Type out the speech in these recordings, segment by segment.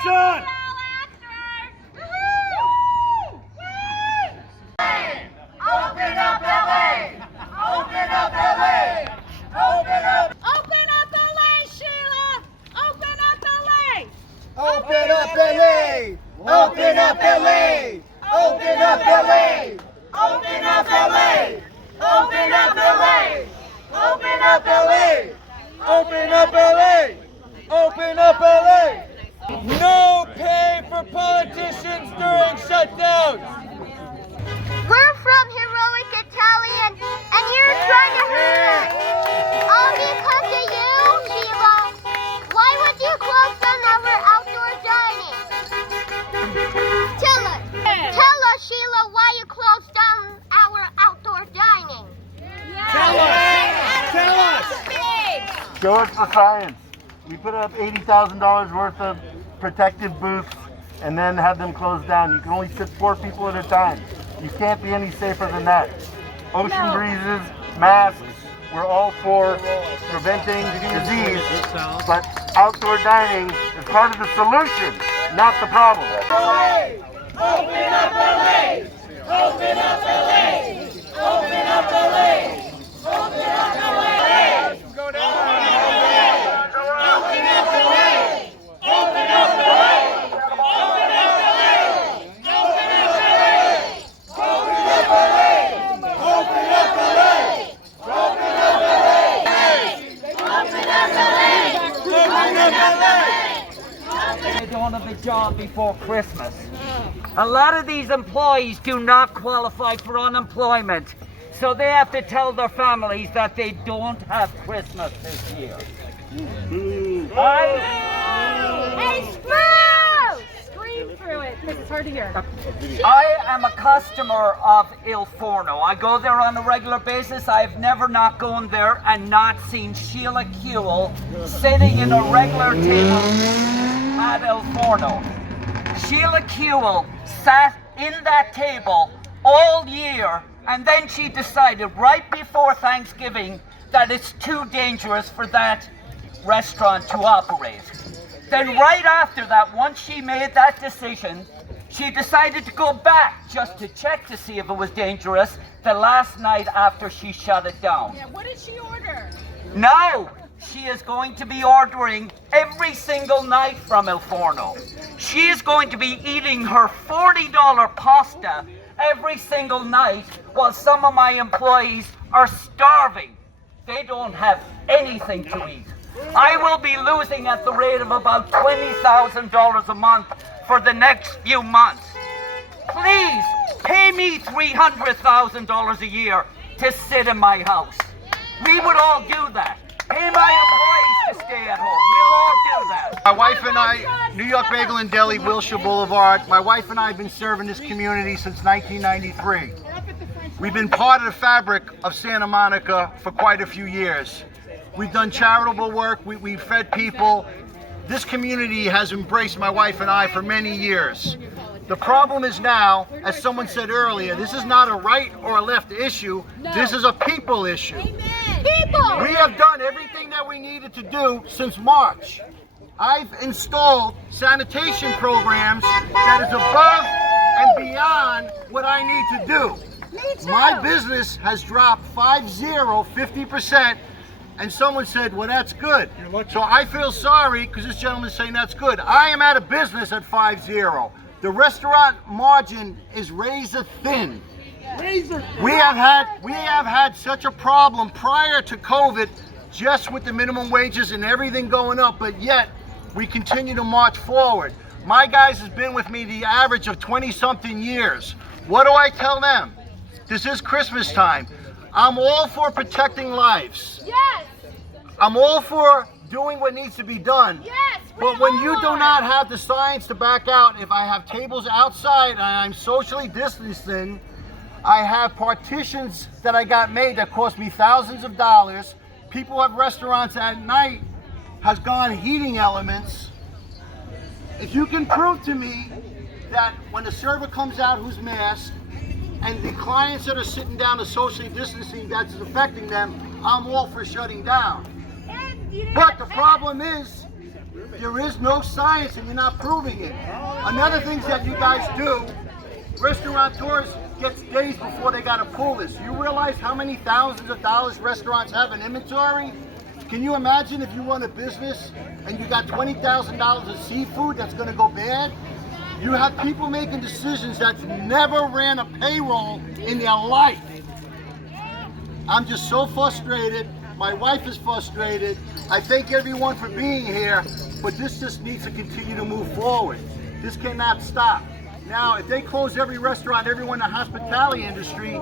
Action! Open up LA! Open up LA! Open up! Open up LA, Sheila! Open up LA! Open up LA! Open up LA! Open up LA! Open up LA! Open up LA! Open up LA! Open up LA! Open up LA! No pay for politicians during shutdowns! We're from heroic Italian, and you're trying to hurt us. All because of you, Sheila. Why would you close down our outdoor dining? Tell us, Sheila, why you closed down our outdoor dining. Tell us! Show us the science. We put up $80,000 worth of protective booths and then had them closed down. You can only sit 4 people at a time. You can't be any safer than that. Ocean breezes, masks, we're all for preventing disease, but outdoor dining is part of the solution, not the problem. Open up LA! Open up LA! Open up LA! Open up LA! Go down! Open up LA! Open up LA! Open up LA! Open up LA! Open up LA! Open up LA! Open up LA! They don't have a job before Christmas. A lot of these employees do not qualify for unemployment, so they have to tell their families that they don't have Christmas this year. Hey, Spruce! Scream through it, because it's hard to hear. I am a customer of Il Forno. I go there on a regular basis. I've never not gone there and not seen Sheila Kuehl sitting in a regular table at Il Forno. Sheila Kuehl sat in that table all year, and then she decided right before Thanksgiving that it's too dangerous for that restaurant to operate. Then right after that, once she made that decision, she decided to go back just to check to see if it was dangerous the last night after she shut it down. Yeah, what did she order? Now she is going to be ordering every single night from Il Forno. She is going to be eating her $40 pasta every single night while some of my employees are starving. They don't have anything to eat. I will be losing at the rate of about $20,000 a month for the next few months. Please pay me $300,000 a year to sit in my house. We would all do that. Pay my employees to stay at home. We'll all do that. My wife and I, New York Bagel and Deli, Wilshire Boulevard. My wife and I have been serving this community since 1993. We've been part of the fabric of Santa Monica for quite a few years. We've done charitable work, we've fed people. This community has embraced my wife and I for many years. The problem is now, as someone said earlier, this is not a right or a left issue, this is a people issue. People! We have done everything that we needed to do since March. I've installed sanitation programs that is above and beyond what I need to do. My business has dropped 50%, and someone said, well, that's good. So I feel sorry because this gentleman's saying that's good. I am out of business at 50. The restaurant margin is razor thin. We have had such a problem prior to COVID, just with the minimum wages and everything going up, but yet we continue to march forward. My guys has been with me the average of 20-something years. What do I tell them? This is Christmas time. I'm all for protecting lives. Yes! I'm all for doing what needs to be done. Yes! But when you do not have the science to back out, if I have tables outside and I'm socially distancing, I have partitions that I got made that cost me thousands of dollars. People have restaurants at night, has gone heating elements. If you can prove to me that when the server comes out who's masked, and the clients that are sitting down to socially distancing that's affecting them, I'm all for shutting down. But the problem is, there is no science and you're not proving it. Another thing that you guys do, restaurateurs gets days before they got to pull this. You realize how many thousands of dollars restaurants have in inventory? Can you imagine if you run a business and you got $20,000 of seafood that's going to go bad? You have people making decisions that never ran a payroll in their life. I'm just so frustrated. My wife is frustrated. I thank everyone for being here, but this just needs to continue to move forward. This cannot stop. Now, if they close every restaurant, everyone in the hospitality industry,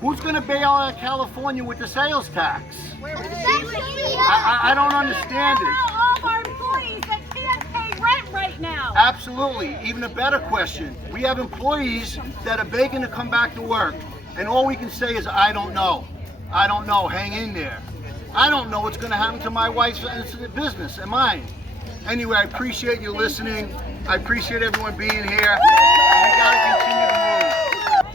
who's going to bail out of California with the sales tax? I don't understand it. All of our employees that can't pay rent right now. Absolutely. Even a better question. We have employees that are begging to come back to work, and all we can say is, I don't know. I don't know. Hang in there. I don't know what's going to happen to my wife's business and mine. Anyway, I appreciate you listening. I appreciate everyone being here. We got to continue to move.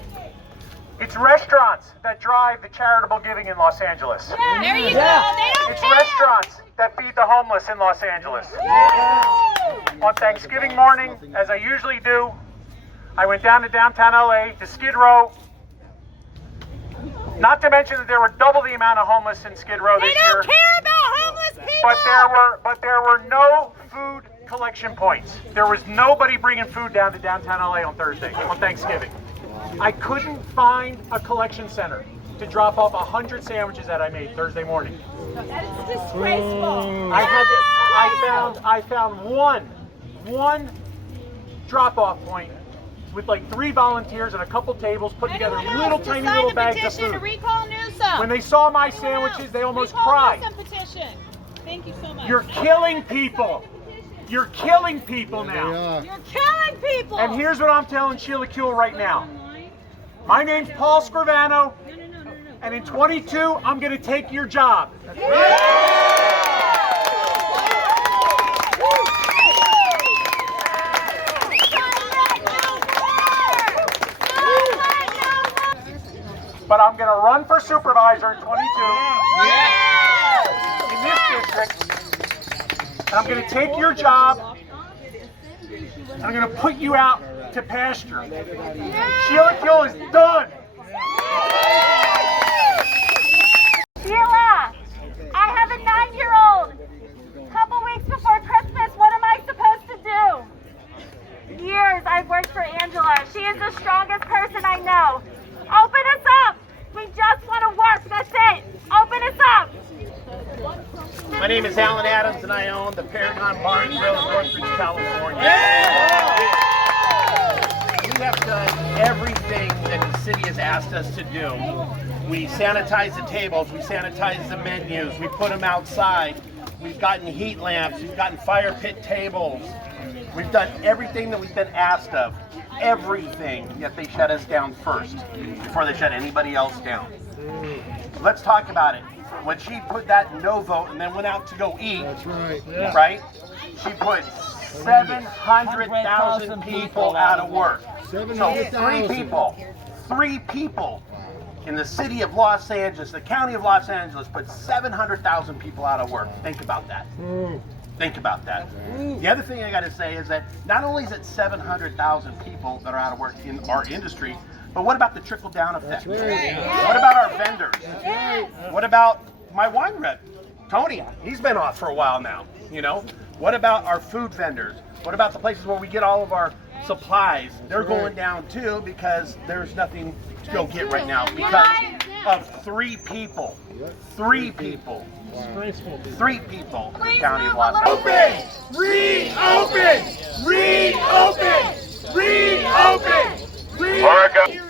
It's restaurants that drive the charitable giving in Los Angeles. Yeah, there you go. They don't It's care. restaurants that feed the homeless in Los Angeles. On Thanksgiving morning, as I usually do, I went down to downtown LA to Skid Row. Not to mention that there were double the amount of homeless in Skid Row They this don't year. care about homeless people. But there were no food collection points. There was nobody bringing food down to downtown LA on Thanksgiving. I couldn't find a collection center to drop off 100 sandwiches that I made Thursday morning. That is disgraceful. I found one drop-off point with like 3 volunteers and a couple tables putting together little tiny little bags of food. To recall Newsom. When they saw my sandwiches, they almost cried. Recall Newsom petition. Thank you so much. You're killing people. You're killing people now. You're killing people. And here's what I'm telling Sheila Kuehl right now. My name's Paul Scrivano, and in 22, I'm going to take your job. But I'm going to run for supervisor in 22 in this district. And I'm going to take your job. And I'm going to put you out to pasture. Sheila Kuehl is done. Sheila, I have a 9-year-old. Couple weeks before Christmas, what am I supposed to do? Years I've worked for Angela. She is the strongest person I know. Open us up. We just want to work. That's it. Open us up. My name is Alan Adams, and I own the Paragon Bar and Grill in Northridge, California. We have done everything that the city has asked us to do. We sanitize the tables, we sanitize the menus, we put them outside. We've gotten heat lamps, we've gotten fire pit tables. We've done everything that we've been asked of. Everything, yet they shut us down first before they shut anybody else down. Let's talk about it. When she put that no vote and then went out to go eat, That's right. right? She put 700,000 people out of work. So 700,000. three people in the city of Los Angeles, the county of Los Angeles, put 700,000 people out of work. Think about that. Think about that. The other thing I got to say is that not only is it 700,000 people that are out of work in our industry, but what about the trickle-down effect? What about our vendors? What about my wine rep, Tony? He's been off for a while now, you know? What about our food vendors? What about the places where we get all of our supplies? They're going down too because there's nothing to go get right now because of 3 people. 3 people. 3 people in the county of Los Angeles. Reopen! Reopen! Reopen! Reopen!